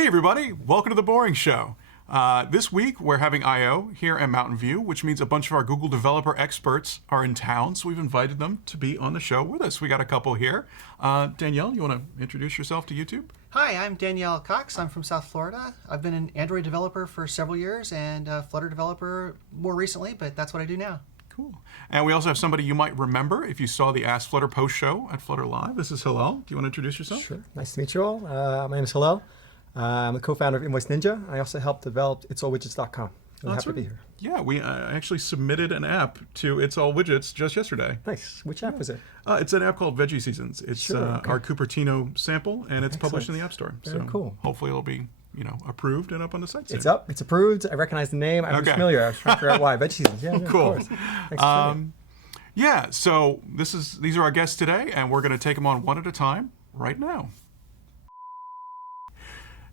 Hey everybody, welcome to The Boring Show. This week we're having I.O. here at Mountain View, which means a bunch of our Google developer experts are in town, so we've invited them to be on the show with us. We got a couple here. Danielle, you want to introduce yourself to YouTube? Hi, I'm Danielle Cox. I'm from South Florida. I've been an Android developer for several years and a Flutter developer more recently, but that's what I do now. Cool. And we also have somebody you might remember if you saw the Ask Flutter post show at Flutter Live. This is Hillel. Do you want to introduce yourself? Sure. Nice to meet you all. My name is Hillel. I'm the co-founder of Invoice Ninja. I also helped develop itsallwidgets.com. I'm happy to be here. Yeah, we actually submitted an app to It's All Widgets just yesterday. Nice. Which app was it? It's an app called Veggie Seasons. It's Sure, okay. our Cupertino sample, and it's published in the App Store. Very cool. Hopefully it'll be approved and up on the site soon. It's up. It's approved. I recognize the name. I'm familiar. I was trying to figure out why. Veggie Seasons. Yeah, Cool. Of course. Thanks for Yeah, so these are our guests today, and we're going to take them on one at a time right now.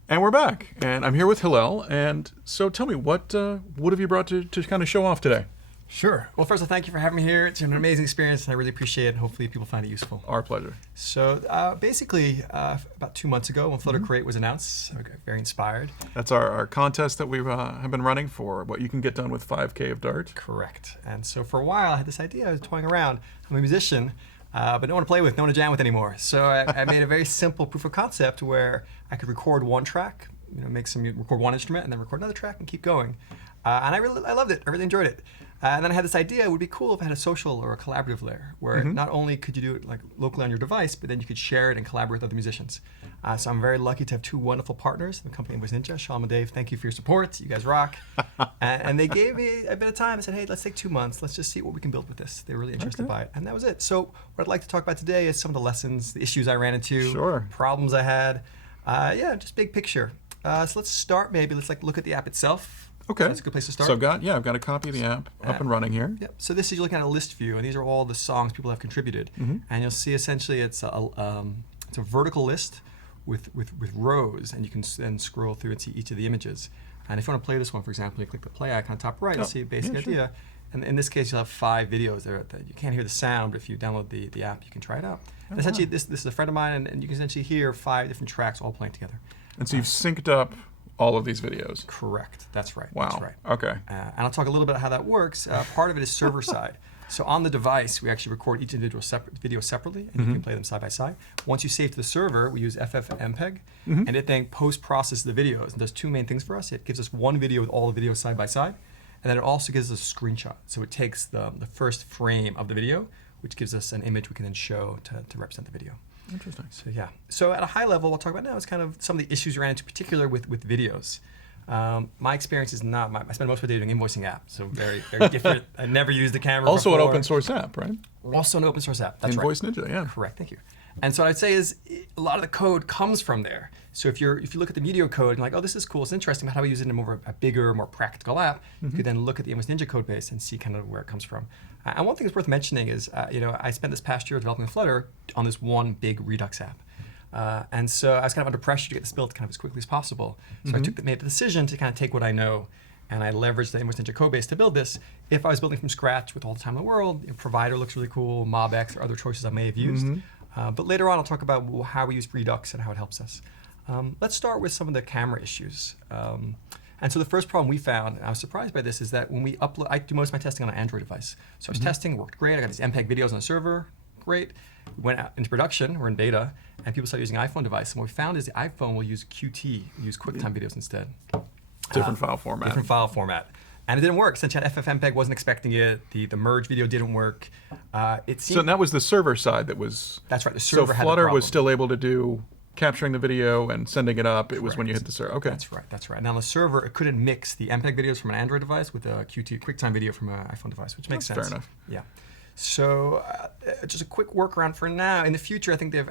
And we're back, and I'm here with Hillel. And so tell me, what have you brought to kind of show off today? Sure. Well, first of all, thank you for having me here. It's an amazing experience, and I really appreciate it. And hopefully people find it useful. Our pleasure. So basically, about 2 months ago, when Flutter Create was announced, I got very inspired. That's our contest that we have been running for what you can get done with 5K of Dart. Correct. And so for a while, I had this idea. I was toying around. I'm a musician, but no one to play with, no one to jam with anymore. So I made a very simple proof of concept where I could record one track, record one instrument, and then record another track and keep going. And I loved it. I really enjoyed it. And then I had this idea, it would be cool if I had a social or a collaborative layer where not only could you do it like locally on your device, but then you could share it and collaborate with other musicians. So I'm very lucky to have two wonderful partners in the company Invoice Ninja, Sean and Dave. Thank you for your support. You guys rock. And they gave me a bit of time. I said, hey, let's take 2 months. Let's just see what we can build with this. They were really interested by it. And that was it. So what I'd like to talk about today is some of the lessons, the issues I ran into, problems I had. Just big picture. So let's start maybe. Let's look at the app itself. Okay. So that's a good place to start. So I've got a copy of the app up and running here. Yep. So this is, you're looking at a list view, and these are all the songs people have contributed. And you'll see essentially it's a vertical list with rows, and you can then scroll through and see each of the images. And if you want to play this one, for example, you click the play icon top right, you'll see a basic idea. And in this case, you'll have 5 videos there that you can't hear the sound, but if you download the app, you can try it out. And essentially, this is a friend of mine, and you can essentially hear 5 different tracks all playing together. And so you've synced up all of these videos. Correct. That's right. Wow. That's right. Okay. And I'll talk a little bit about how that works. Part of it is server side. So on the device, we actually record each individual video separately, and you can play them side by side. Once you save to the server, we use FFmpeg, and it then post-processes the videos and does 2 main things for us. It gives us one video with all the videos side by side, and then it also gives us a screenshot. So it takes the first frame of the video, which gives us an image we can then show to represent the video. Interesting. So yeah. So at a high level, what we'll talk about now is kind of some of the issues we ran into, particular with videos. My experience is not, I spend most of my day doing invoicing apps, so very, very different. I never used the camera Also before. an open source app, right? Also an open source app, that's Invoice right. Ninja, yeah. Correct, thank you. And so what I'd say is a lot of the code comes from there. So if you look at the Mudeo code and like, oh, this is cool, it's interesting, but how do I use it in a bigger, more practical app? You could then look at the Invoice Ninja code base and see kind of where it comes from. And one thing that's worth mentioning is, I spent this past year developing Flutter on this one big Redux app. And so I was kind of under pressure to get this built kind of as quickly as possible. So I made the decision to kind of take what I know, and I leveraged the Invoice Ninja code base to build this. If I was building from scratch with all the time in the world, Provider looks really cool, MobX or other choices I may have used. But later on, I'll talk about how we use Redux and how it helps us. Let's start with some of the camera issues. And so the first problem we found, and I was surprised by this, is that when we upload, I do most of my testing on an Android device. So I was testing, it worked great. I got these MPEG videos on the server, great. We went out into production, we're in beta, and people started using iPhone device. And what we found is the iPhone will use QT, use QuickTime videos instead. Different file format. Different file format. And it didn't work. Since FFmpeg wasn't expecting it, the merge video didn't work. It seemed, So that was the server side that was... That's right, the server had the Flutter problem. was still able to do capturing the video and sending it up. It was when you hit the server. Okay. That's right. Now on the server, it couldn't mix the MPEG videos from an Android device with a QT QuickTime video from an iPhone device, which makes sense. Fair enough. Yeah. So just a quick workaround for now. In the future, I think they've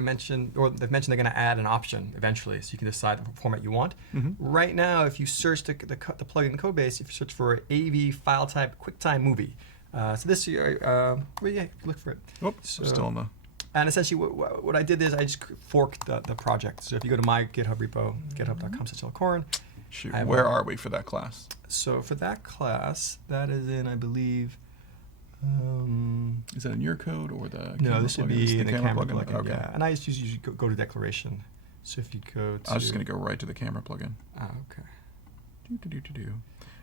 mentioned they're going to add an option eventually, so you can decide the format you want. Right now, if you search the plugin code base, if you search for AV file type QuickTime movie, so this look for it. Oh, still on the... And essentially, what I did is I just forked the project. So if you go to my GitHub repo, github.com/hillcorn. Shoot, where are we for that class? So for that class, that is in, I believe. Is that in your code or the? No, this would be in the camera plugin. Okay. Yeah, and I just usually go to declaration. So if you go to... I was just going to go right to the camera plugin. Oh, okay. Do.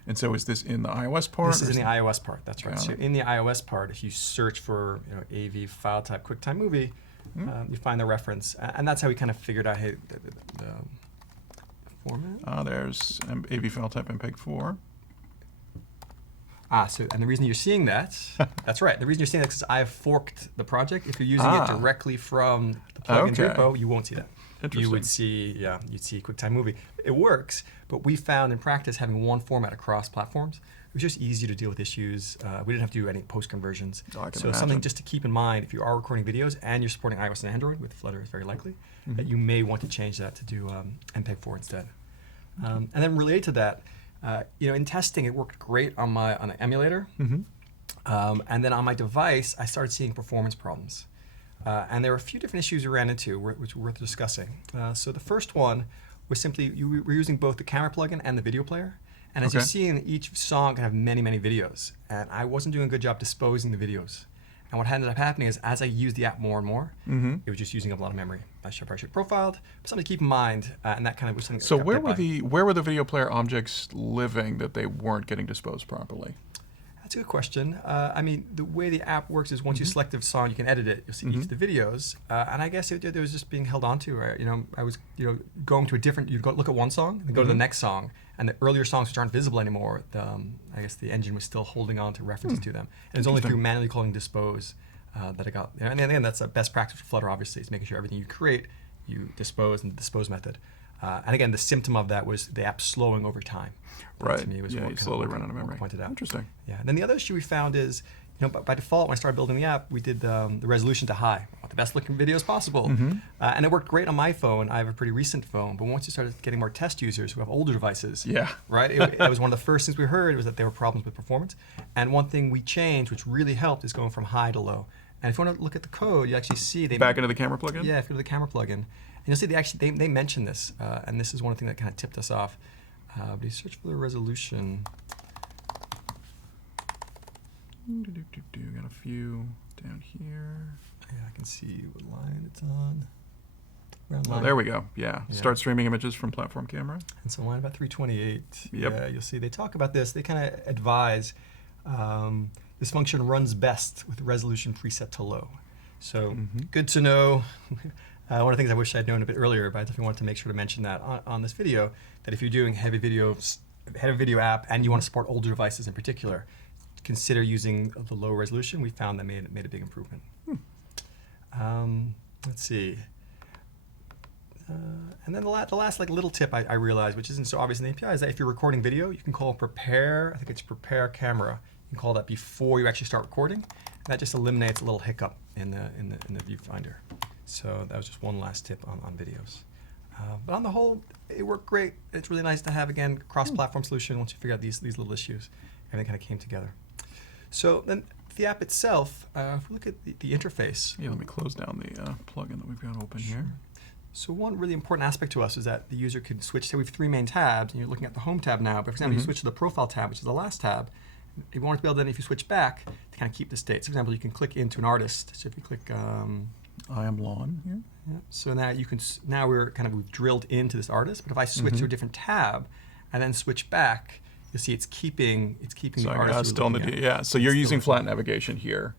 And so is this in the iOS part? This is in the iOS part, that's right. Got So it. in the iOS part, if you search for AV file type QuickTime Movie, you find the reference. And that's how we kind of figured out, hey, the format. There's AV file type MPEG 4. And the reason you're seeing that, that's right. The reason you're seeing that is because I've forked the project. If you're using it directly from the plugin repo, you won't see that. You would see, you'd see QuickTime Movie. It works, but we found in practice having one format across platforms, it was just easier to deal with issues. We didn't have to do any post conversions. So something just to keep in mind, if you are recording videos and you're supporting iOS and Android, with Flutter it's very likely, that you may want to change that to do MPEG 4 instead. And then related to that, in testing, it worked great on an emulator. And then on my device, I started seeing performance problems. And there were a few different issues we ran into, which were worth discussing. So the first one was simply, we're using both the camera plugin and the video player. And as you see, each song can have many, many videos. And I wasn't doing a good job disposing the videos. And what ended up happening is, as I used the app more and more, it was just using up a lot of memory. I should probably profiled, but something to keep in mind, and that kind of was something. So where were the video player objects living that they weren't getting disposed properly? That's a good question. I mean, the way the app works is once you select a song, you can edit it. You'll see each of the videos, and I guess it was just being held onto. Right? I was going to a different. You'd go look at one song, and go to the next song, and the earlier songs which aren't visible anymore. I guess the engine was still holding on to references to them, and it's only through manually calling dispose that I got. And again, that's a best practice for Flutter. Obviously, is making sure everything you create, you dispose in the dispose method. And again, the symptom of that was the app slowing over time. Right. To me, was you slowly run out of memory. Pointed out. Interesting. Yeah. And then the other issue we found is, by default, when I started building the app, we did the resolution to high. I want the best looking videos possible. And it worked great on my phone. I have a pretty recent phone. But once you started getting more test users who have older devices, right, it was one of the first things we heard was that there were problems with performance. And one thing we changed, which really helped, is going from high to low. And if you want to look at the code, you actually see they back into the camera plugin. Yeah, if you go to the camera plugin, and you'll see they mention this, and this is one thing that kind of tipped us off. But you search for the resolution. Got a few down here. Yeah, I can see what line it's on. Oh, there we go. Yeah. Start streaming images from platform camera. And so line about 328. Yep. Yeah, you'll see they talk about this. They kind of advise this function runs best with resolution preset to low. So good to know. One of the things I wish I'd known a bit earlier, but I definitely wanted to make sure to mention that on this video, that if you're doing heavy video app and you want to support older devices in particular, consider using the low resolution. We found that made a big improvement. Let's see. And then the last little tip I realized, which isn't so obvious in the API, is that if you're recording video, you can call prepare, I think it's prepare camera. You can call that before you actually start recording. And that just eliminates a little hiccup in the viewfinder. So that was just one last tip on videos. But on the whole, it worked great. It's really nice to have, again, cross-platform solution once you figure out these little issues. Everything kind of came together. So then the app itself, if we look at the interface. Yeah, let me close down the plugin that we've got open here. So one really important aspect to us is that the user could switch. Say we have 3 main tabs, and you're looking at the home tab now. But for example, you switch to the profile tab, which is the last tab. If you want to be able to, then if you switch back, to kind of keep the state. So for example, you can click into an artist. So if you click... I am Lawn here. Yeah. So now we've drilled into this artist. But if I switch to a different tab and then switch back, you'll see it's keeping the artist. Still in the so you're using flat navigation here,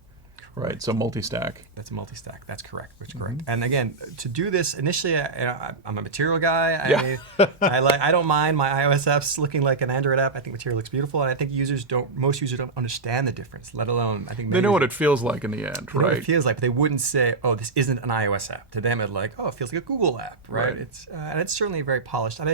right? So multi-stack. That's a multi-stack. That's correct. That's correct. And again, to do this initially, I'm a Material guy. I don't mind my iOS apps looking like an Android app. I think Material looks beautiful, and I think most users don't understand the difference. Let alone, I think they know what it feels like in the end, they know what it feels like, but they wouldn't say, "Oh, this isn't an iOS app." To them, it's like, "Oh, it feels like a Google app," right? And it's certainly very polished. And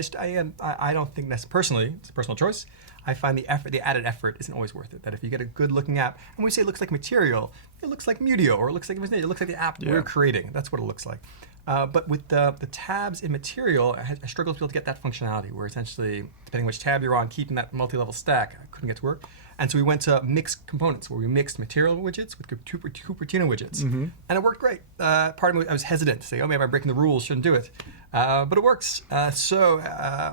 I don't think that's personally, it's a personal choice. I find the added effort isn't always worth it. That if you get a good looking app, and we say it looks like Material, it looks like Mudeo, or it looks like the app we're creating. That's what it looks like. But with the tabs in Material, I struggle to be able to get that functionality, where essentially, depending which tab you're on, keeping that multi-level stack, I couldn't get to work. And so we went to mixed components, where we mixed Material widgets with Cupertino widgets. And it worked great. Part of me, I was hesitant to say, oh, maybe I'm breaking the rules, shouldn't do it. But it works. I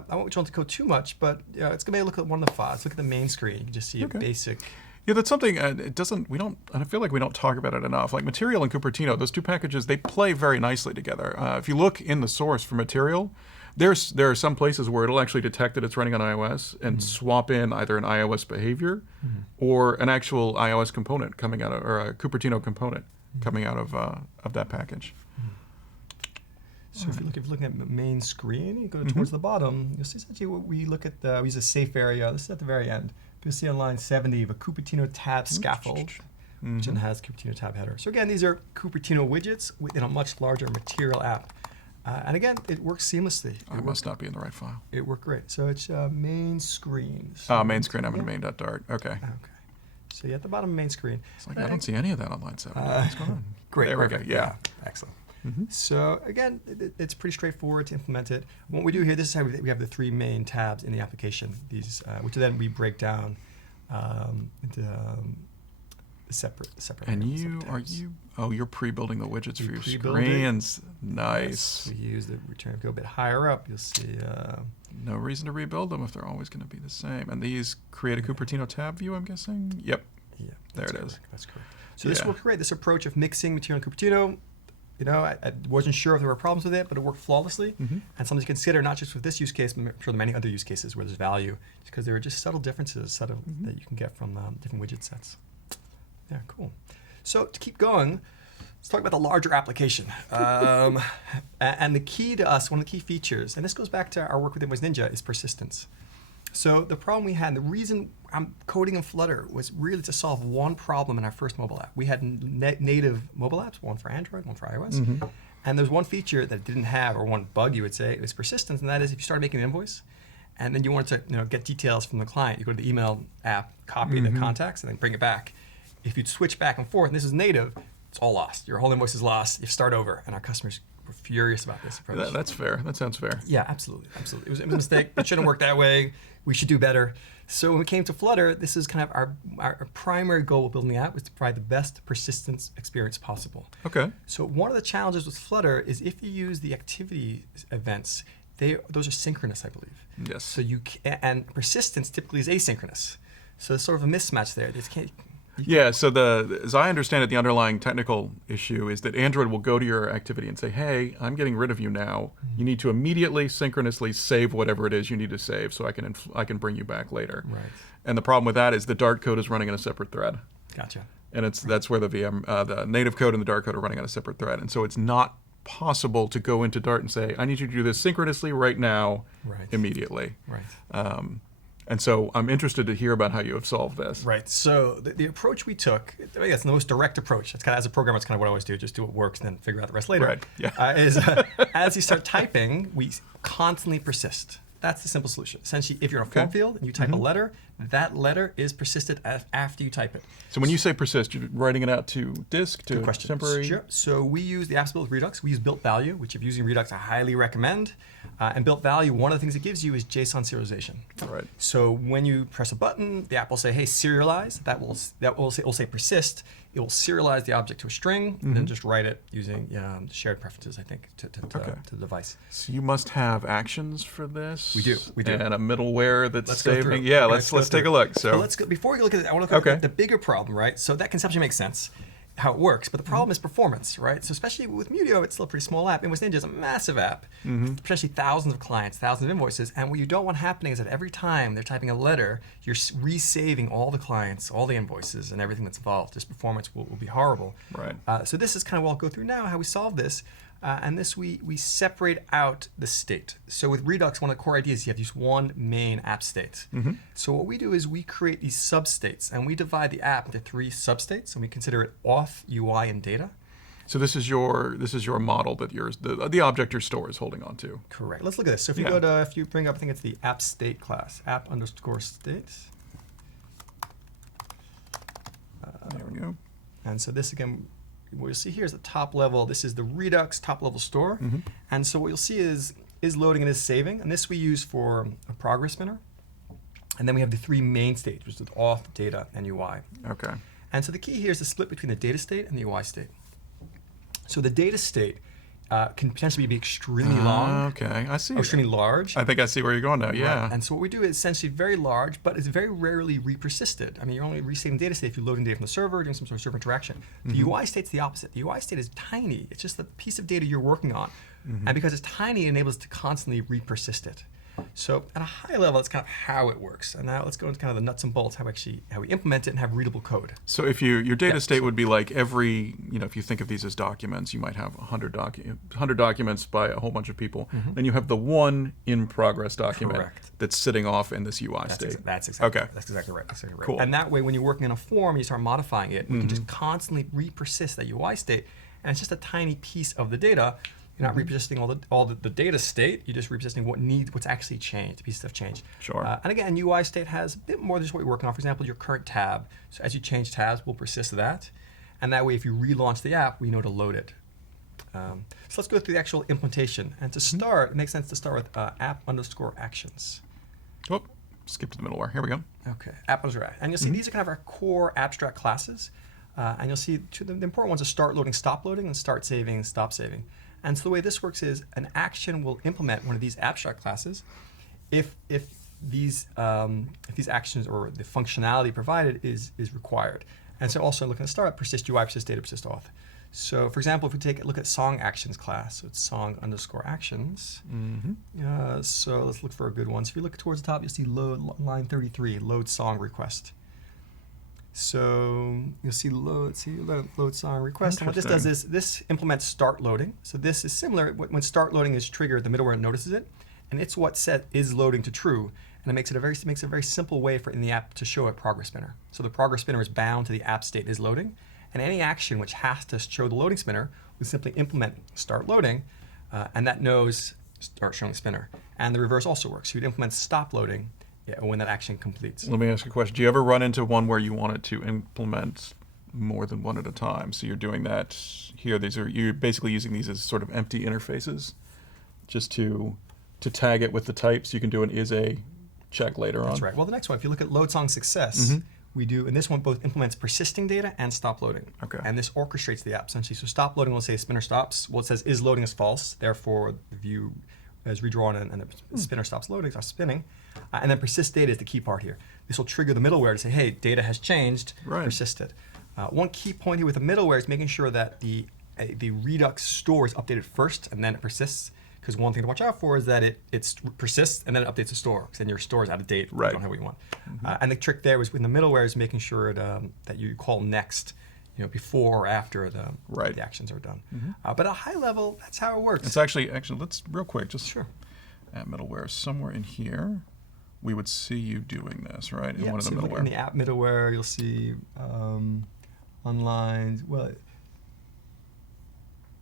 won't go into code too much, but it's going to look at one of the files. Look at the main screen. You can just see a basic... Yeah, that's something. It doesn't. We don't. I feel like we don't talk about it enough. Like Material and Cupertino, those two packages, they play very nicely together. If you look in the source for Material, there are some places where it'll actually detect that it's running on iOS and swap in either an iOS behavior or an actual iOS component coming out of, or a Cupertino component coming out of that package. So if you're looking at the main screen, you go towards the bottom, you'll see essentially what we look at. We use a safe area. This is at the very end. You'll see on line 70 of a Cupertino tab scaffold, which then has Cupertino tab header. So again, these are Cupertino widgets within a much larger Material app. And again, it works seamlessly. I must not be in the right file. It worked great. So it's main screen. So Main screen, I'm in main.dart. Okay. Okay. So you're at the bottom of main screen. It's like, I don't see any of that on line 7. What's going on? Great. There we go. Perfect. Yeah. Excellent. So again, it's pretty straightforward to implement it. What we do here, this is how we have the 3 main tabs in the application. These, which then we break down into separate. And subtabs. you're pre-building the widgets for your pre-build it. screens. Nice. Yes, we use the return. Go a bit higher up, you'll see. No reason to rebuild them if they're always going to be the same. And these create a Cupertino tab view, I'm guessing? Yep. Yeah, There that's it is. correct. That's correct. So this Yeah. worked great. This approach of mixing Material and Cupertino, I wasn't sure if there were problems with it, but it worked flawlessly. And something to consider, not just with this use case, but for the many other use cases where there's value, because there are just subtle differences that you can get from different widget sets. Yeah, cool. So to keep going, let's talk about the larger application. And the key to us, one of the key features, and this goes back to our work with Invoice Ninja, is persistence. So the problem we had, and the reason I'm coding in Flutter was really to solve one problem in our first mobile app. We had native mobile apps, one for Android, one for iOS. And there's one feature that it didn't have, or one bug you would say, is persistence, and that is if you start making an invoice, and then you want to get details from the client, you go to the email app, copy the contacts, and then bring it back. If you switch back and forth, and this is native, it's all lost. Your whole invoice is lost. You start over, and our customers were furious about this approach. That's fair. That sounds fair. Yeah, absolutely. It was a mistake. It shouldn't work that way. We should do better. So when we came to Flutter, this is kind of our primary goal with building the app was to provide the best persistence experience possible. Okay. So one of the challenges with Flutter is if you use the activity events, those are synchronous, I believe. Yes. So and persistence typically is asynchronous. So there's sort of a mismatch there. Yeah, so as I understand it, the underlying technical issue is that Android will go to your activity and say, hey, I'm getting rid of you now. You need to immediately synchronously save whatever it is you need to save so I can bring you back later. Right. And the problem with that is the Dart code is running in a separate thread. Gotcha. And that's where the the native code and the Dart code are running on a separate thread. And so it's not possible to go into Dart and say, I need you to do this synchronously right now, immediately. Right. And so I'm interested to hear about how you have solved this. Right. So the approach we took, I guess the most direct approach, it's kind of, as a programmer, it's kind of what I always do, just do what works and then figure out the rest later. Right. Yeah. Is as you start typing, we constantly persist. That's the simple solution. Essentially, if you're in a form field and you type a letter, that letter is persisted after you type it. So when you say persist, you're writing it out to disk, to temporary? Sure. So we use the apps built with Redux. We use built value, which if you're using Redux, I highly recommend. And built value, one of the things it gives you is JSON serialization. Right. So when you press a button, the app will say, hey, serialize. That will say persist. It will serialize the object to a string, and then just write it using shared preferences, I think, to the device. So you must have actions for this. We do. And a middleware that's Let's go saving. through. Yeah, Okay, let's take a look. So let's go, before we look at it, I want to look at the bigger problem, right? So that conception makes sense, how it works, but the problem is performance, right? So especially with Mudeo, it's still a pretty small app. Invoice Ninja is a massive app, potentially thousands of clients, thousands of invoices, and what you don't want happening is that every time they're typing a letter, you're resaving all the clients, all the invoices, and everything that's involved. This performance will be horrible. Right. So this is kind of what I'll go through now, how we solve this. And this we separate out the state. So with Redux, one of the core ideas is you have just one main app state. So what we do is we create these substates, and we divide the app into 3 substates, and we consider it auth, UI, and data. So this is your model that the object your store is holding on to. Correct. Let's look at this. So if you go to, if you bring up, I think it's the app state class, app_state. There we go. And so this again, what you'll see here is the top level. This is the Redux top level store. And so what you'll see is loading and is saving. And this we use for a progress spinner. And then we have the 3 main states, which is auth, data, and UI. Okay. And so the key here is the split between the data state and the UI state. So the data state can potentially be extremely long Okay, I see. or extremely large. I think I see where you're going now. Yeah. Right. And so what we do is essentially very large, but it's very rarely repersisted. I mean, you're only resaving data state if you're loading data from the server, doing some sort of server interaction. The UI state's the opposite. The UI state is tiny. It's just the piece of data you're working on. And because it's tiny, it enables us to constantly repersist it. So at a high level, that's kind of how it works. And now let's go into kind of the nuts and bolts, how we implement it and have readable code. So if your data state would be like every, if you think of these as documents, you might have 100 documents by a whole bunch of people. Then you have the one in progress document Correct. that's sitting off in this UI state. That's exactly Okay. That's exactly right. That's exactly right. Cool. And that way, when you're working in a form, you start modifying it. You can just constantly repersist that UI state, and it's just a tiny piece of the data. You're not repersisting all the data state. You're just repersisting what's actually changed, pieces have changed. Sure. And again, UI state has a bit more than just what you're working on. For example, your current tab. So as you change tabs, we'll persist that. And that way, if you relaunch the app, we know to load it. So let's go through the actual implementation. And to start, it makes sense to start with app_actions. Oh, skip to the middleware. Here we go. Okay, app_actions. And you'll see these are kind of our core abstract classes. And you'll see the important ones are start loading, stop loading, and start saving, and stop saving. And so the way this works is an action will implement one of these abstract classes if these actions or the functionality provided is required. And so also looking at start, persist UI, persist data, persist auth. So for example, if we take a look at song actions class, so it's song_actions. So let's look for a good one. So if you look towards the top, you'll see load line 33, load song request. So you'll see load song request. And what this does is this implements start loading. So this is similar. When start loading is triggered, the middleware notices it, and it's what set is loading to true. And it makes a very simple way in the app to show a progress spinner. So the progress spinner is bound to the app state is loading, and any action which has to show the loading spinner would simply implement start loading, and that knows start showing spinner. And the reverse also works. So you'd implement stop loading. Yeah, when that action completes. Let me ask you a question. Do you ever run into one where you wanted to implement more than one at a time? So you're doing that here. You're basically using these as sort of empty interfaces, just to tag it with the types. You can do an is_a check later on. That's right. Well, the next one, if you look at load song success, we do, and this one both implements persisting data and stop loading. Okay. And this orchestrates the app essentially. So stop loading will say spinner stops. Well, it says is loading is false. Therefore, the view is redrawn and the spinner stops loading, starts spinning. And then persist data is the key part here. This will trigger the middleware to say, hey, data has changed, persist it. One key point here with the middleware is making sure that the Redux store is updated first and then it persists. Because one thing to watch out for is that it persists and then it updates the store. Because then your store is out of date. Right. You don't have what you want. And the trick there was in the middleware is making sure that you call next, before or after the actions are done. But at a high level, that's how it works. It's actually let's real quick just Sure. App middleware somewhere in here. We would see you doing this, right? In one of the so middleware. in the app middleware, you'll see online. Well,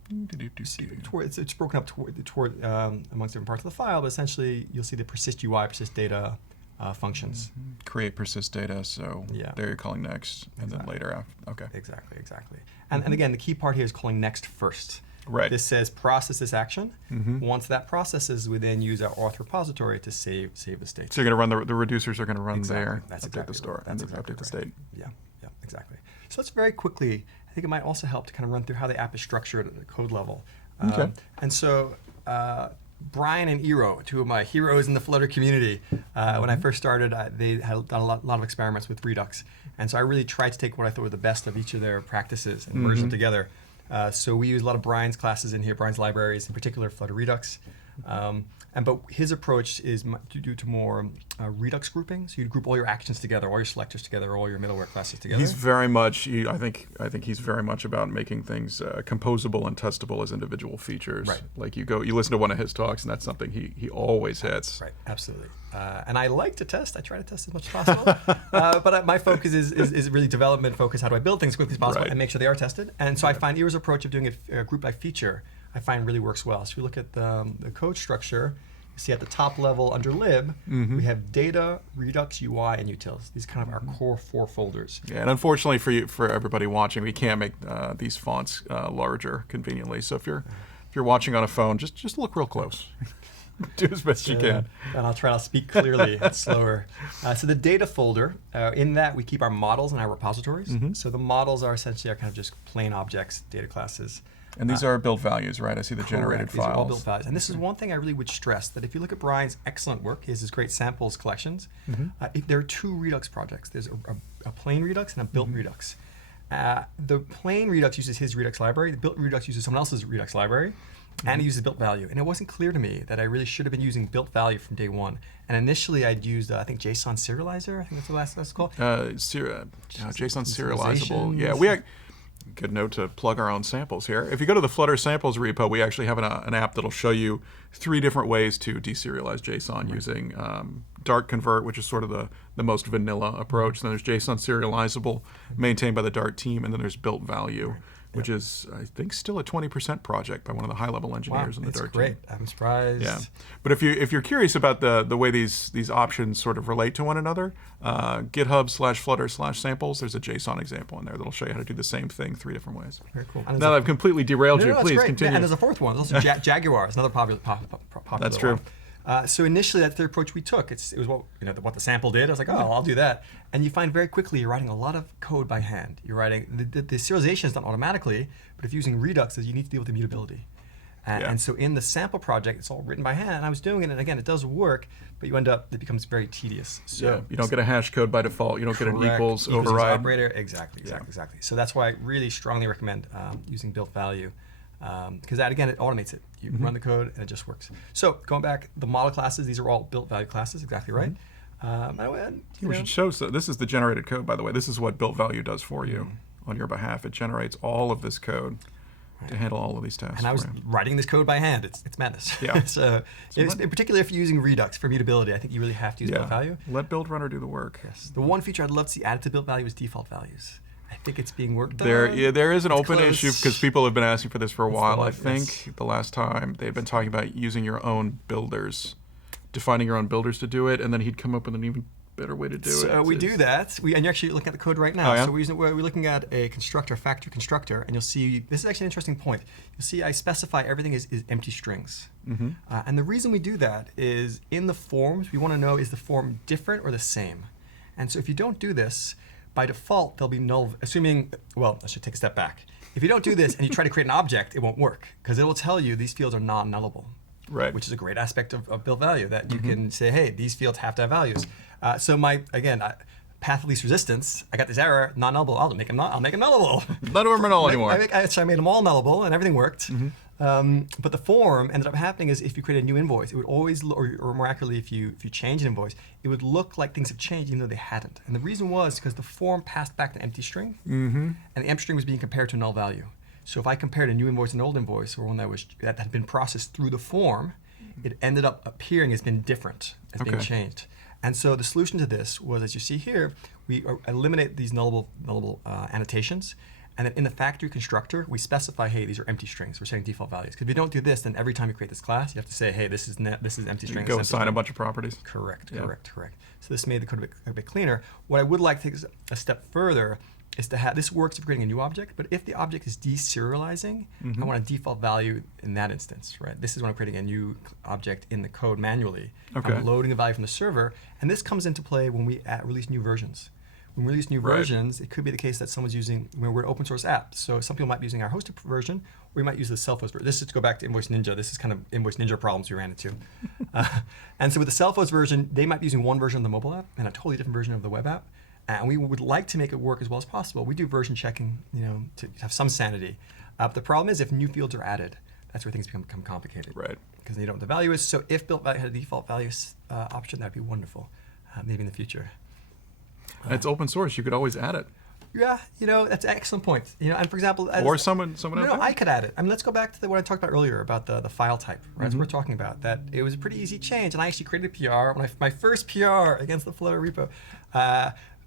it's broken up toward amongst different parts of the file, but essentially you'll see the persist UI, persist data functions. Create persist data. So there you're calling next, and then later after. Okay. Exactly. And again, the key part here is calling next first. Right. This says process this action. Once that processes, we then use our auth repository to save the state. So you're going to run the reducers are going to run there, That's update exactly the store, right. and That's then exactly update the right. state. Yeah, exactly. So let's very quickly, I think it might also help to kind of run through how the app is structured at the code level. Okay. And so Brian and Eero, two of my heroes in the Flutter community, when I first started, they had done a lot of experiments with Redux. And so I really tried to take what I thought were the best of each of their practices and merge them together. So we use a lot of Brian's classes in here, Brian's libraries, in particular Flutter Redux. But his approach is due to more Redux grouping. So you group all your actions together, all your selectors together, all your middleware classes together. He's very much. I think he's very much about making things composable and testable as individual features. Right. Like you listen to one of his talks, and that's something he always hits. Right. Absolutely. And I like to test. I try to test as much as possible. But my focus is really development focus. How do I build things as quickly as possible and make sure they are tested? And so I find Eera's approach of doing it group by feature, I find really works well. So if you look at the code structure, you see at the top level under lib, we have data, Redux, UI, and utils. These kind of our core 4 folders. Yeah, and unfortunately for everybody watching, we can't make these fonts larger conveniently. So if you're watching on a phone, just look real close. Do as best you can. And I'll try to speak clearly and slower. So the data folder, in that we keep our models and our repositories. So the models are essentially our kind of just plain objects, data classes. And these are built values, right? I see the generated Correct. These files. are all built values. And this is one thing I really would stress, that if you look at Brian's excellent work, his great samples collections, there are two Redux projects. There's a plain Redux and a built Redux. The plain Redux uses his Redux library. The built Redux uses someone else's Redux library. And it uses built value. And it wasn't clear to me that I really should have been using built value from day one. And initially I'd used, I think, JSON serializer. I think that's the last that's called. JSON serializable. Yeah, good note to plug our own samples here. If you go to the Flutter samples repo, we actually have an app that'll show you 3 different ways to deserialize JSON using Dart convert, which is sort of the most vanilla approach. Then there's JSON serializable, maintained by the Dart team, and then there's built value, which is, I think, still a 20% project by one of the high-level engineers in the Dart great. team. I'm surprised. Yeah, but if you're curious about the way these options sort of relate to one another, GitHub/Flutter/samples, there's a JSON example in there that'll show you how to do the same thing 3 different ways. Very cool. Now that I've completely derailed you, that's please great. continue. Yeah, and there's a fourth one. There's also Jaguar. It's another popular That's true. one. So initially, that's the approach we took. It was what what the sample did. I was like, oh, I'll do that. And you find very quickly you're writing a lot of code by hand. You're writing the serialization is done automatically, but if you're using Redux, you need to deal with immutability. And so in the sample project, it's all written by hand. And I was doing it, and again, it does work, but you end up, it becomes very tedious. So you don't get a hash code by default. You don't get an equals override. Operator. Exactly. So that's why I really strongly recommend using built value. Because that, again, it automates it. You run the code and it just works. So going back, the model classes, these are all built value classes, exactly right. We should show, so this is the generated code, by the way. This is what built value does for you on your behalf. It generates all of this code to handle all of these tasks. And I was writing this code by hand. It's madness. Yeah. So in particular, if you're using Redux for mutability, I think you really have to use built value. Let build runner do the work. Yes. The one feature I'd love to see added to built value is default values. I think it's being worked on. There is an open close. issue because people have been asking for this for a while. one, I think the last time they've been talking about using your own builders, defining your own builders to do it, and then he'd come up with an even better way to do it. So we do that. And you're actually looking at the code right now. Oh, yeah? So we're looking at a constructor, factory constructor, and you'll see, this is actually an interesting point. You'll see I specify everything is empty strings. And the reason we do that is in the forms, we want to know, is the form different or the same? And so if you don't do this, by default, they'll be null, assuming, well, I should take a step back. If you don't do this and you try to create an object, it won't work, because it will tell you these fields are non-nullable. Right. Which is a great aspect of built value, that you can say, hey, these fields have to have values. So path of least resistance, I got this error, non-nullable, I'll make them nullable. None of them are null anymore. So I made them all nullable and everything worked. But the form ended up happening is if you create a new invoice, it would always, or more accurately, if you change an invoice, it would look like things have changed even though they hadn't. And the reason was because the form passed back the empty string, and the empty string was being compared to a null value. So if I compared a new invoice and an old invoice, or one that had been processed through the form, it ended up appearing as being different, as being changed. And so the solution to this was, as you see here, we eliminate these nullable annotations. And then in the factory constructor, we specify, hey, these are empty strings. We're setting default values. Because if you don't do this, then every time you create this class, you have to say, hey, this is empty string. Go assign a bunch of properties. Correct. So this made the code a bit cleaner. What I would like to take a step further is to have, this works if you're creating a new object, but if the object is deserializing, I want a default value in that instance, right? This is when I'm creating a new object in the code manually. Okay. I'm loading the value from the server, and this comes into play when we release new versions. When we release new versions, it could be the case that someone's using, we're an open source app, so some people might be using our hosted version, or we might use the self-host version. This is to go back to Invoice Ninja. This is kind of Invoice Ninja problems we ran into. And so with the self-host version, they might be using one version of the mobile app and a totally different version of the web app. And we would like to make it work as well as possible. We do version checking, to have some sanity. But the problem is if new fields are added, that's where things become complicated. Right. Because you don't know what the value is. So if built value had a default value option, that'd be wonderful. Maybe in the future. It's open source. You could always add it. Yeah, that's an excellent point. And for example, Or someone out there. I could add it. I mean, let's go back to what I talked about earlier about the file type. Right, that's what we're talking about. That it was a pretty easy change, and I actually created a PR my first PR against the Flutter repo.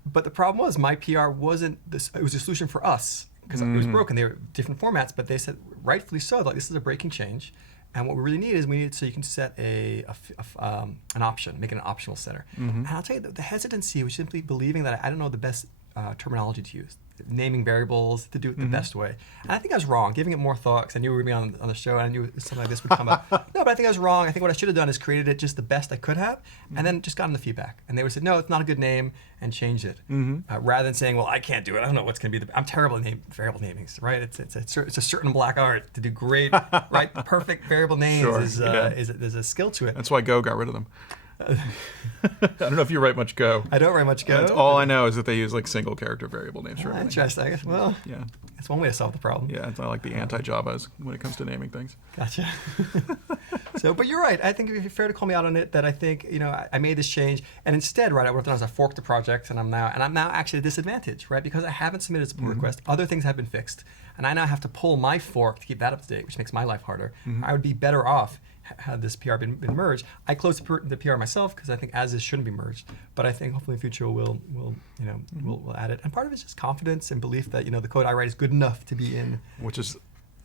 But the problem was my PR wasn't this. It was a solution for us because it was broken. They were different formats, but they said rightfully so. Like this is a breaking change, and what we really need is so you can set an option, make it an optional setter. And I'll tell you the hesitancy was simply believing that I don't know the best terminology to use. naming variables to do it the best way. And I think I was wrong, giving it more thought, because I knew we were going to be on the show, and I knew something like this would come up. No, but I think I was wrong. I think what I should have done is created it just the best I could have, and then just gotten the feedback. And they would have said, no, it's not a good name, and changed it. Rather than saying, well, I can't do it. I don't know what's going to be I'm terrible at variable namings, right? It's a certain black art to do great, right? Perfect variable names there's a skill to it. That's why Go got rid of them. I don't know if you write much Go. I don't write much Go. That's all I know is that they use like single character variable names for everything. Interesting. I guess, well, Yeah. that's one way to solve the problem. Yeah, it's not like the anti-Javas when it comes to naming things. Gotcha. But you're right. I think it'd be fair to call me out on it that I think, I made this change, and instead, right, what I've done is I forked the project, and I'm now actually at a disadvantage, right? Because I haven't submitted a support request. Other things have been fixed, and I now have to pull my fork to keep that up to date, which makes my life harder. I would be better off had this PR been merged. I closed the PR myself because I think as is shouldn't be merged, but I think hopefully in the future we'll add it. And part of it's just confidence and belief that the code I write is good enough to be in. Which is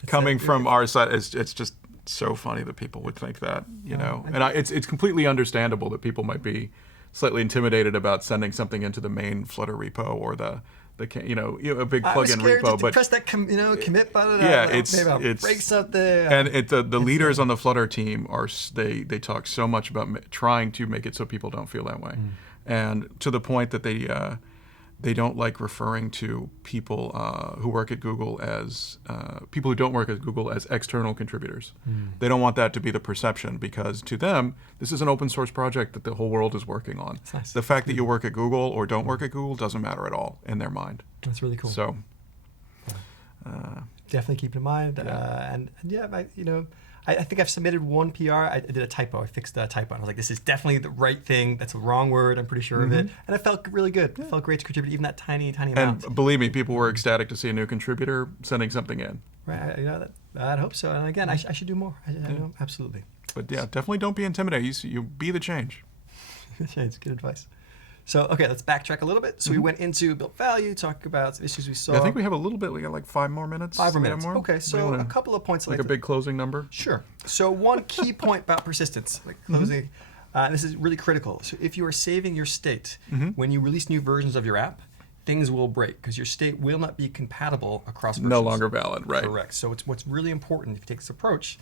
coming from our side. It's just so funny that people would think that, and it's completely understandable that people might be slightly intimidated about sending something into the main Flutter repo or the a big plugin repo, but press that commit button. Yeah, maybe I'll break something. And the leaders on the Flutter team they talk so much about trying to make it so people don't feel that way, and to the point that they don't like referring to people who work at Google as people who don't work at Google as external contributors. They don't want that to be the perception, because to them, this is an open source project that the whole world is working on. Nice. The fact that you work at Google or don't work at Google doesn't matter at all in their mind. That's really cool. So definitely keep it in mind. I think I've submitted one PR. I did a typo. I fixed a typo. I was like, this is definitely the right thing. That's a wrong word. I'm pretty sure of it. And it felt really good. It felt great to contribute even that tiny amount. And believe me, people were ecstatic to see a new contributor sending something in. Right. I'd hope so. And again, I should do more. I know, absolutely. But yeah, definitely don't be intimidated. You be the change. Change. Good advice. So, okay, let's backtrack a little bit. So we went into built value, talk about some issues we saw. Yeah, I think we have a little bit. We got like 5 more minutes. 5 more minutes. More? Okay, so a couple of points. Like a big closing number? Sure. So one key point about persistence, like closing, this is really critical. So if you are saving your state, when you release new versions of your app, things will break because your state will not be compatible across versions. No longer valid, right. Correct. So what's really important if you take this approach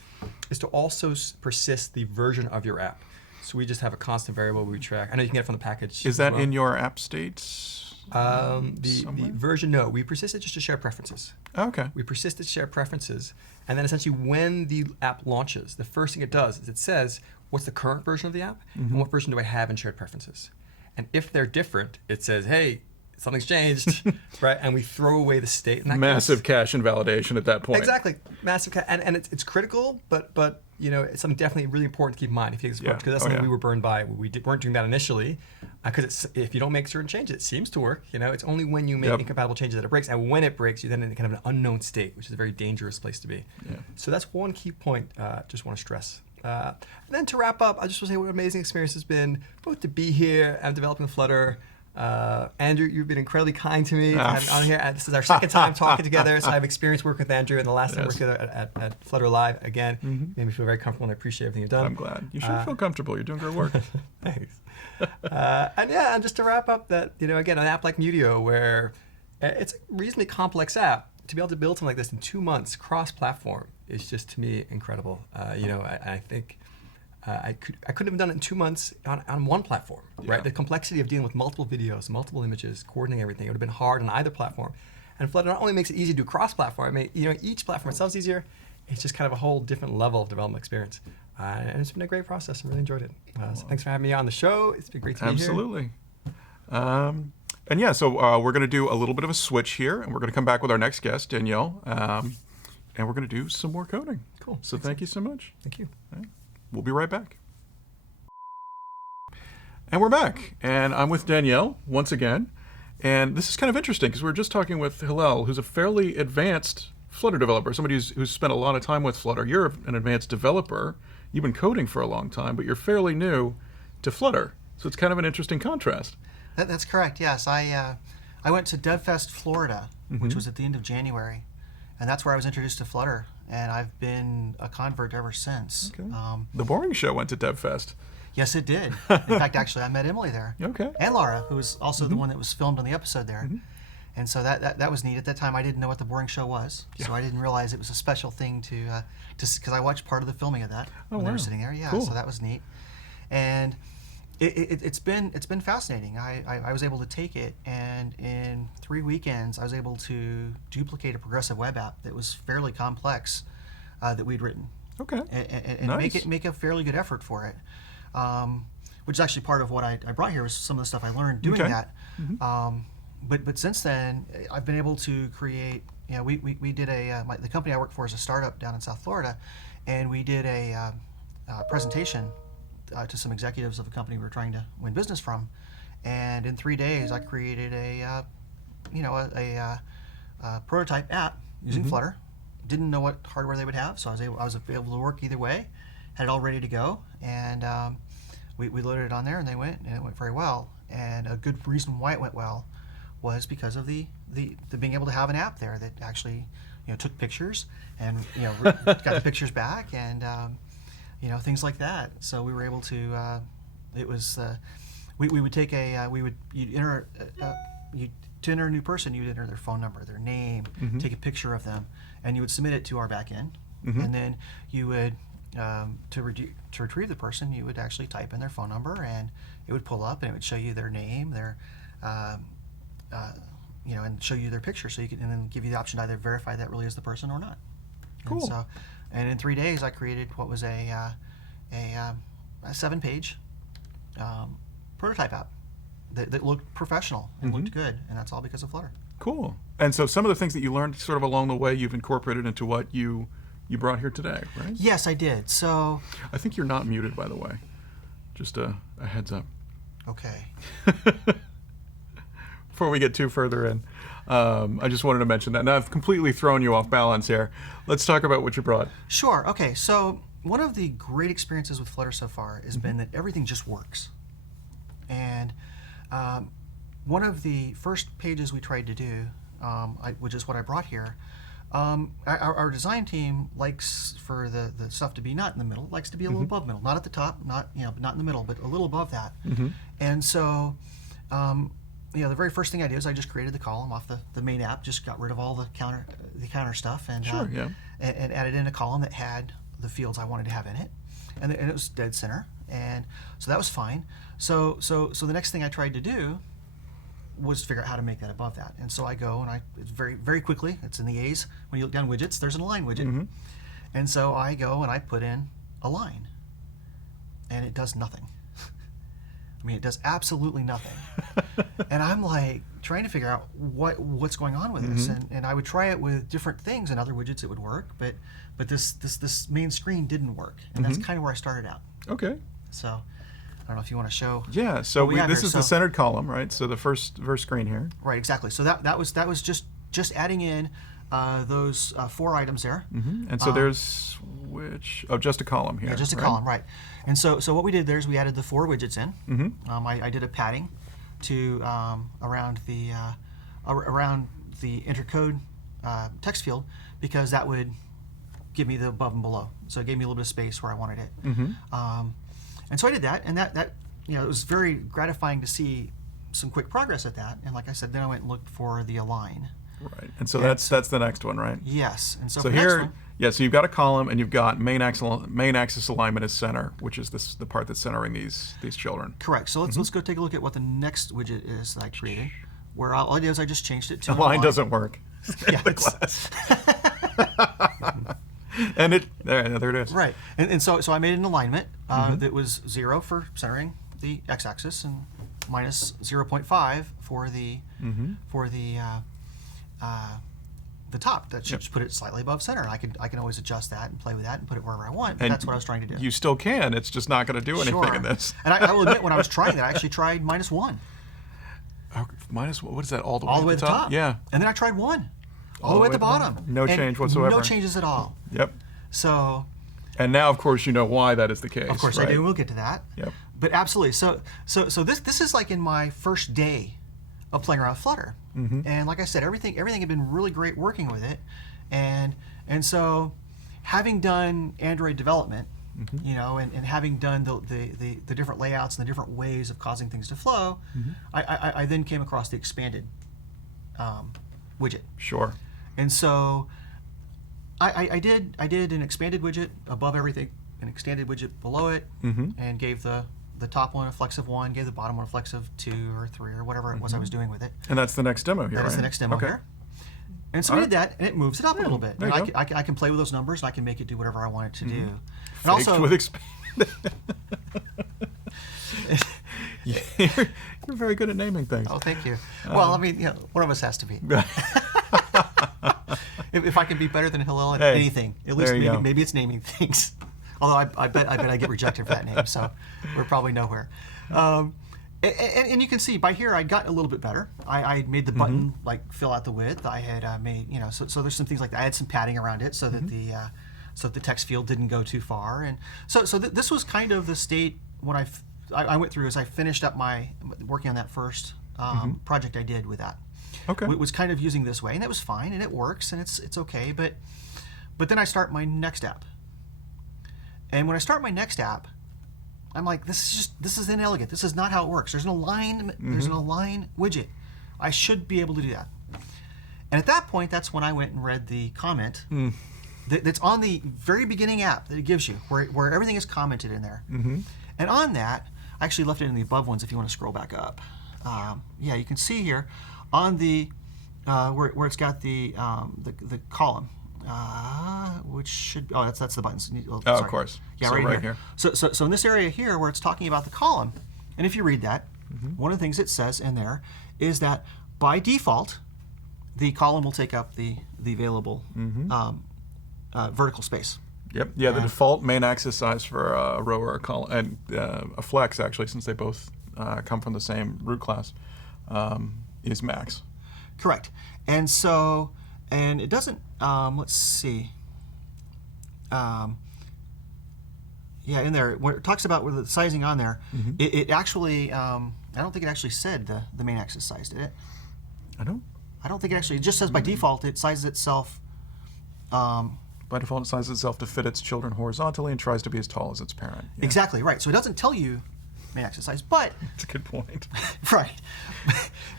is to also persist the version of your app. So we just have a constant variable we track. I know you can get it from the package. Is that in your app states? The version, no. We persist it just to share preferences. Okay. We persist it to share preferences. And then essentially when the app launches, the first thing it does is it says, what's the current version of the app? And what version do I have in shared preferences? And if they're different, it says, hey, something's changed, right? And we throw away the state. And that massive cache invalidation at that point. Exactly. Massive cache. And it's critical, but it's something definitely really important to keep in mind if you take this approach, because that's something we were burned by. We weren't doing that initially, because if you don't make certain changes, it seems to work. It's only when you make incompatible changes that it breaks, and when it breaks, you're then in kind of an unknown state, which is a very dangerous place to be. Yeah. So that's one key point. Just want to stress. And then to wrap up, I just want to say what an amazing experience has been, both to be here and developing Flutter. Andrew, you've been incredibly kind to me. On here, this is our second time talking together, so I have experience working with Andrew, and the last time we worked together at Flutter Live again. Made me feel very comfortable, and I appreciate everything you've done. I'm glad. You should feel comfortable. You're doing great work. Thanks. And just to wrap up, that again, an app like Mudeo, where it's a reasonably complex app, to be able to build something like this in 2 months, cross-platform, is just to me incredible. I think. I couldn't have done it in 2 months on one platform, right? The complexity of dealing with multiple videos, multiple images, coordinating everything, it would have been hard on either platform. And Flutter not only makes it easy to do cross-platform, each platform itself is easier, it's just kind of a whole different level of development experience. And it's been a great process. I really enjoyed it. So thanks for having me on the show. It's been great to be here. Absolutely. So we're going to do a little bit of a switch here, and we're going to come back with our next guest, Danielle, and we're going to do some more coding. Cool. So thank you so much. Thank you. All right. We'll be right back. And we're back. And I'm with Danielle once again. And this is kind of interesting because we were just talking with Hillel, who's a fairly advanced Flutter developer, somebody who's spent a lot of time with Flutter. You're an advanced developer. You've been coding for a long time, but you're fairly new to Flutter. So it's kind of an interesting contrast. That's correct, yes. I went to DevFest Florida, which was at the end of January. And that's where I was introduced to Flutter, and I've been a convert ever since. Okay. The Boring Show went to DevFest. Yes, it did. In fact, actually, I met Emily there. Okay. And Laura, who was also the one that was filmed on the episode there. And so that was neat. At that time, I didn't know what the boring show was, so I didn't realize it was a special thing to because I watched part of the filming of that when they were sitting there. Yeah, Cool. so that was neat. And it's been fascinating. I was able to take it, and in 3 weekends, I was able to duplicate a progressive web app that was fairly complex that we'd written. Okay. And Nice. make a fairly good effort for it, which is actually part of what I brought here was some of the stuff I learned doing Okay. that. But since then, I've been able to create. We did the company I work for is a startup down in South Florida, and we did a presentation to some executives of a company we were trying to win business from, and in 3 days I created a prototype app using Flutter. Didn't know what hardware they would have, so I was able to work either way. Had it all ready to go, and we loaded it on there, and and it went very well. And a good reason why it went well was because of the being able to have an app there that actually took pictures and got the pictures back and things like that. So we were able to. It was we would take you'd enter to enter a new person, you'd enter their phone number, their name, take a picture of them, and you would submit it to our back end. And then you would to retrieve the person, you would actually type in their phone number, and it would pull up and it would show you their name, their and show you their picture, so you can, and then give you the option to either verify that really is the person or not. Cool. And in 3 days, I created what was a 7-page prototype app that looked professional and looked good, and that's all because of Flutter. Cool. And so some of the things that you learned sort of along the way, you've incorporated into what you brought here today, right? Yes, I did. So, I think you're not muted, by the way. Just a heads up. okay. Before we get too further in, I just wanted to mention that. Now I've completely thrown you off balance here. Let's talk about what you brought. Sure. Okay. So one of the great experiences with Flutter so far has been that everything just works. And one of the first pages we tried to do, which is what I brought here, our design team likes for the stuff to be not in the middle, likes to be a little above middle, not at the top, not not in the middle, but a little above that. And so, the very first thing I did is I just created the column off the main app, just got rid of all the counter stuff, and and added in a column that had the fields I wanted to have in it, and it was dead center, and so that was fine. So the next thing I tried to do was figure out how to make that above that. And so I go and it's very, very quickly, it's in the A's, when you look down widgets, there's an align widget. And so I go and I put in align, and it does nothing. I mean, it does absolutely nothing. And I'm like trying to figure out what's going on with this. And I would try it with different things and other widgets, it would work, but this main screen didn't work. And that's kind of where I started out. Okay. So I don't know if you want to show. Yeah. So what we have this here. is the centered column, right? So the first screen here. Right, exactly. So that was just adding in those 4 items there. And so there's just a column here. Yeah, just a right? column, right. And so what we did there is we added the 4 widgets in. I did a padding to around the intercode text field, because that would give me the above and below. So it gave me a little bit of space where I wanted it. And so I did that, and that it was very gratifying to see some quick progress at that. And like I said, then I went and looked for the align. Right. And so that's the next one, right? Yes. And so So for the next here, one, so you've got a column, and you've got main axis alignment as center, which is the part that's centering these children. correct. So let's go take a look at what the next widget is that I created. Where all I did is I just changed it to an Align doesn't work. Yeah, The it's- class. And there it is. Right, and so I made an alignment that was 0 for centering the x-axis and minus 0.5 for the top. That should just put it slightly above center. I can always adjust that and play with that and put it wherever I want. But And that's what I was trying to do. You still can. It's just not going to do anything Sure. in this. And I will admit, when I was trying that, I actually tried -1 Minus what is that? All the way all the way at to the top. Yeah. And then I tried 1 all the way at the bottom. No And change whatsoever. No changes at all. Yep. So. And now, of course, you know why that is the case. Of course right? I do. We'll get to that. Yep. But absolutely. So this is like in my first day of playing around with Flutter, and like I said, everything had been really great working with it, and so having done Android development, and having done the different layouts and the different ways of causing things to flow, I then came across the expanded widget. Sure. And so I did an expanded widget above everything, an extended widget below it, and gave the top one a flex of 1, gave the bottom one a flex of 2 or 3 or whatever it was I was doing with it. And that's the next demo here, That right? is the next demo okay. here. And so we did that, and it moves it up a little bit. there And you I can play with those numbers, and I can make it do whatever I want it to do. And Faked also, with expanded. You're very good at naming things. oh, thank you. Well, I mean, one of us has to be. If I can be better than Hillel at Hey, anything, at least there you go. maybe it's naming things. Although I bet I get rejected for that name, so we're probably nowhere. And you can see by here I got a little bit better. I made the button like fill out the width. I had made so there's some things like that. I had some padding around it so that the text field didn't go too far. And so this was kind of the state when I went through as I finished up my working on that first project I did with that. Okay. It was kind of using this way, and it was fine, and it works, and it's okay. But then I start my next app, and when I start my next app, I'm like, this is inelegant. This is not how it works. There's an align widget. I should be able to do that. And at that point, that's when I went and read the comment that's on the very beginning app that it gives you, where everything is commented in there. And on that, I actually left it in the above ones if you want to scroll back up. Yeah, you can see here on the where it's got the column, which should that's the buttons. Oh, sorry. of course. Yeah, So right, right here. here. So in this area here where it's talking about the column, and if you read that, one of the things it says in there is that by default, the column will take up the available vertical space. Yep. Yeah, the default main axis size for a row or a column, and a flex, actually, since they both come from the same root class, is max. Correct. And so, and it doesn't, let's see. Yeah, in there, where it talks about with the sizing on there, it actually, I don't think it actually said the main axis size, did it? I don't. I don't think it actually, it just says by default it sizes itself. By default, it sizes itself to fit its children horizontally and tries to be as tall as its parent. Yeah. Exactly, right. So it doesn't tell you main axis size, but, That's a good point. right.